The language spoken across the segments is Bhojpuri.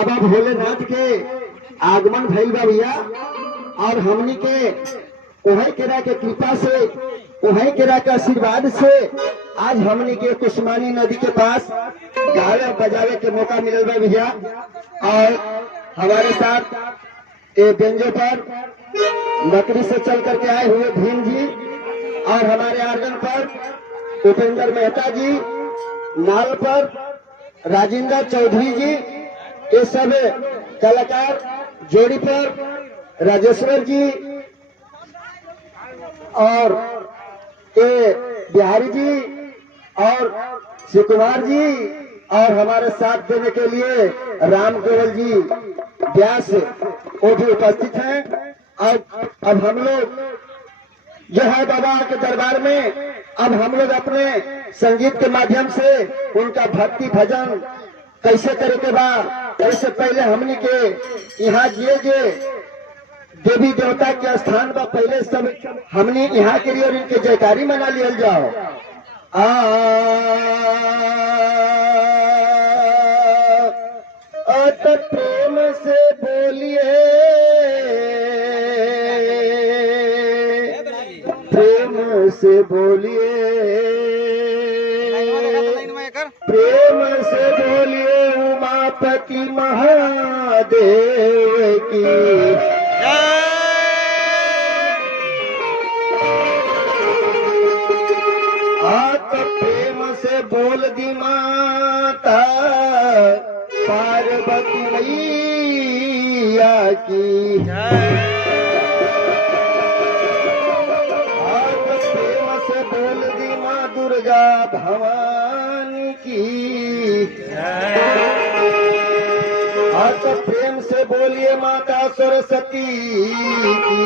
बाबा भोलेनाथ के आगमन भइल बा भैया। और हमनी के ओहे केरा के कृपा से, ओहे केरा के आशीर्वाद से आज हमनी के कुसमानी नदी के पास गावे बजावे के मौका मिलल बा भैया। और हमारे साथ ये बेंजो पर बकरी से चल करके आए हुए भीम जी, और हमारे आर्गन पर उपेंद्र मेहता जी, नाल पर राजेंद्र चौधरी जी, ये सब कलाकार, जोड़ी पर राजेश्वर जी और ये बिहारी जी और शिव कुमार जी, और हमारे साथ देने के लिए राम केवल जी व्यास वो भी उपस्थित हैं। अब हम लोग जो है बाबा के दरबार में, अब हम लोग अपने संगीत के माध्यम से उनका भक्ति भजन कैसे करे के बाद, इससे पहले हमनी के यहाँ जिए देवी देवता के स्थान पर पहले सब हमनी यहाँ के लिए और इनके जयकारी मना लिया जाओ। तो प्रेम से बोलिए, प्रेम से बोलिए, प्रेम से बोलिए उमापति महादेव की। तो प्रेम से बोल दी माता पार्वती मैया की। तो प्रेम से बोल दी माँ दुर्गा भवानी की। तो प्रेम से बोलिए माता सरस्वती की।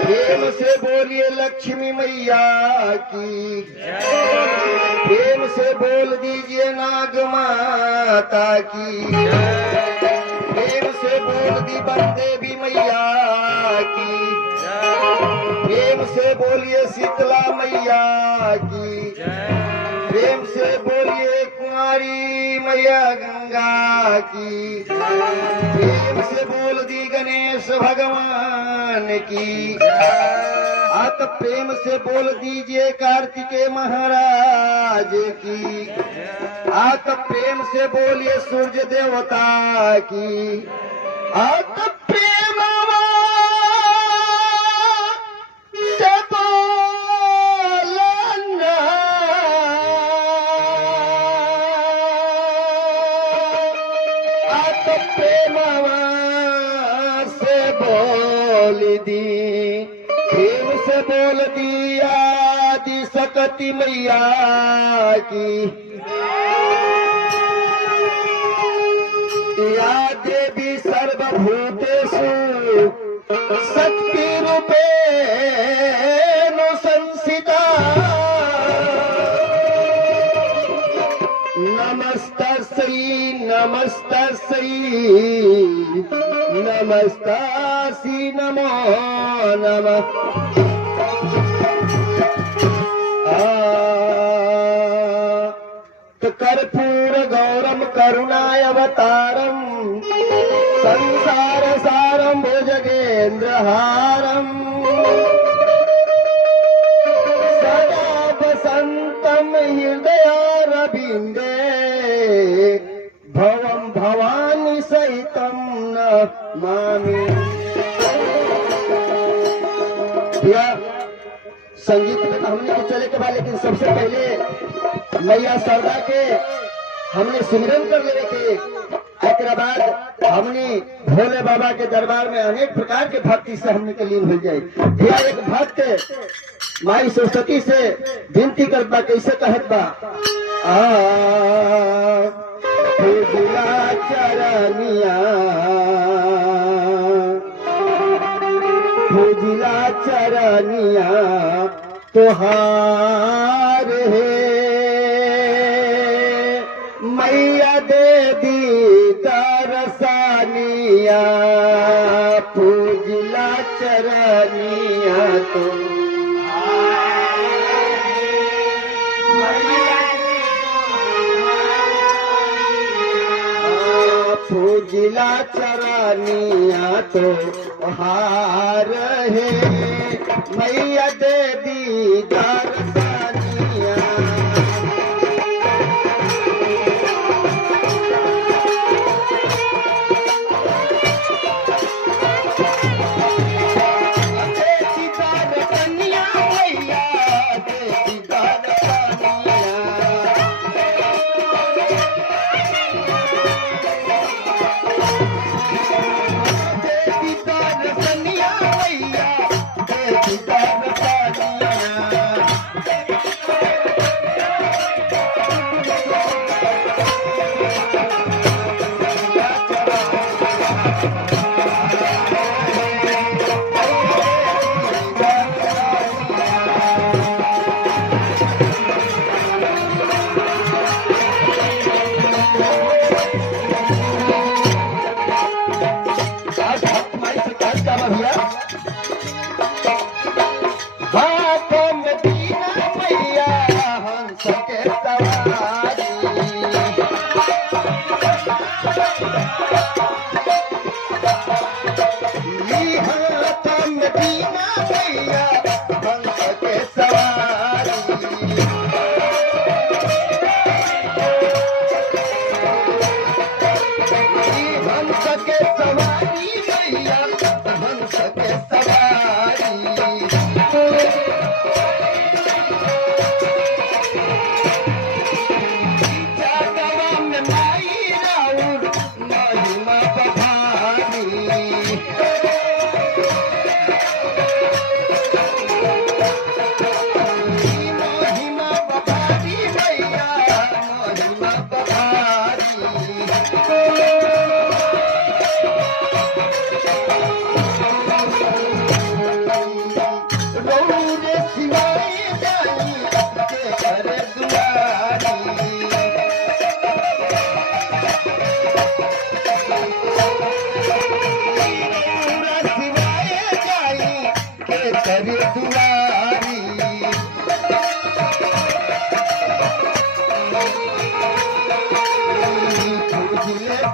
प्रेम से बोलिए लक्ष्मी मैया की। प्रेम से बोल दीजिए नाग माता की। प्रेम से बोल दी बलदेवी मैया की। प्रेम से बोलिए शीतला मैया की। प्रेम से बोलिए कुंवारी मैया गंगा की। प्रेम से बोल दी गणेश भगवान की। तो प्रेम से बोल दीजिए कार्तिकेय महाराज की। तो प्रेम से बोलिए सूर्य देवता की। तो प्रेम से बोलना, तो प्रेम से बोल दी। प्रेम से बोल दी आदि सकती मैया की। या देवी सर्वभूतेषु शक्ति रूपेण संस्थिता। नमस्तस्यै नमस्तस्यै नमस्तासि नमो नमः। कर्पूर गौरम करुणाय अवतारम संसार सारम भुजगेंद्र हारम सदा वसंतम हृदयारविंदे भवम भवानी सहितम नमामि। संगीत में हमने के चले के बाद, लेकिन सबसे पहले मैया शारदा के हमने सिमरन कर ले थे। एक बाद हमने भोले बाबा के दरबार में अनेक प्रकार के भक्ति से हमने के लीन हो जाए। यह एक भक्त माई सरस्वती से विनती करता, कैसे कहत बा। चरनिया भुजिला चरनिया तुहार है मैया दे दी दरसानिया। पूजिला चरनिया तो पूजिला चरनिया तो हार है मैया दे दी दर्शनिया।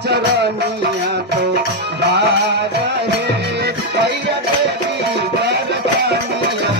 चरनिया तो हार है मैया देवी दर्शनिया।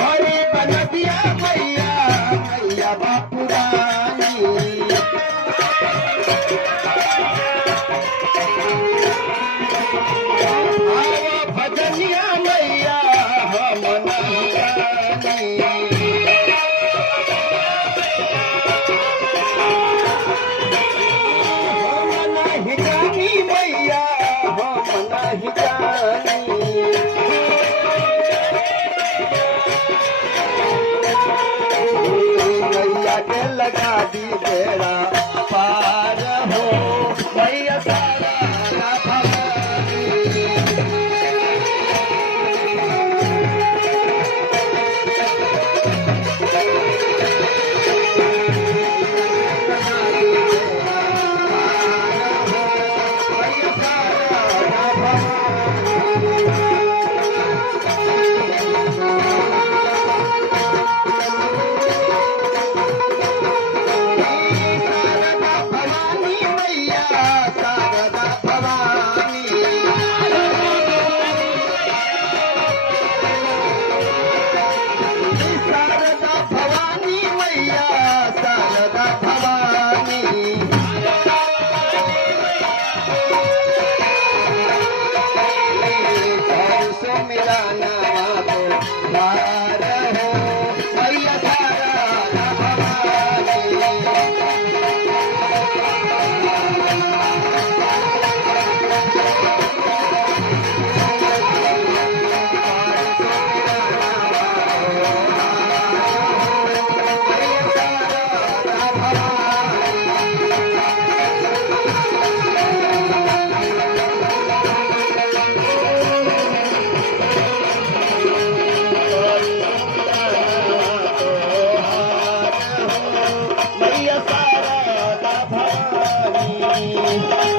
हरे बन दिया मैया मैया बापुरानी भजनिया मैया हम नहीं जानी मैया हम दी बेड़ा पार हो मैया शारदा भवानी। मैया शारदा भवानी।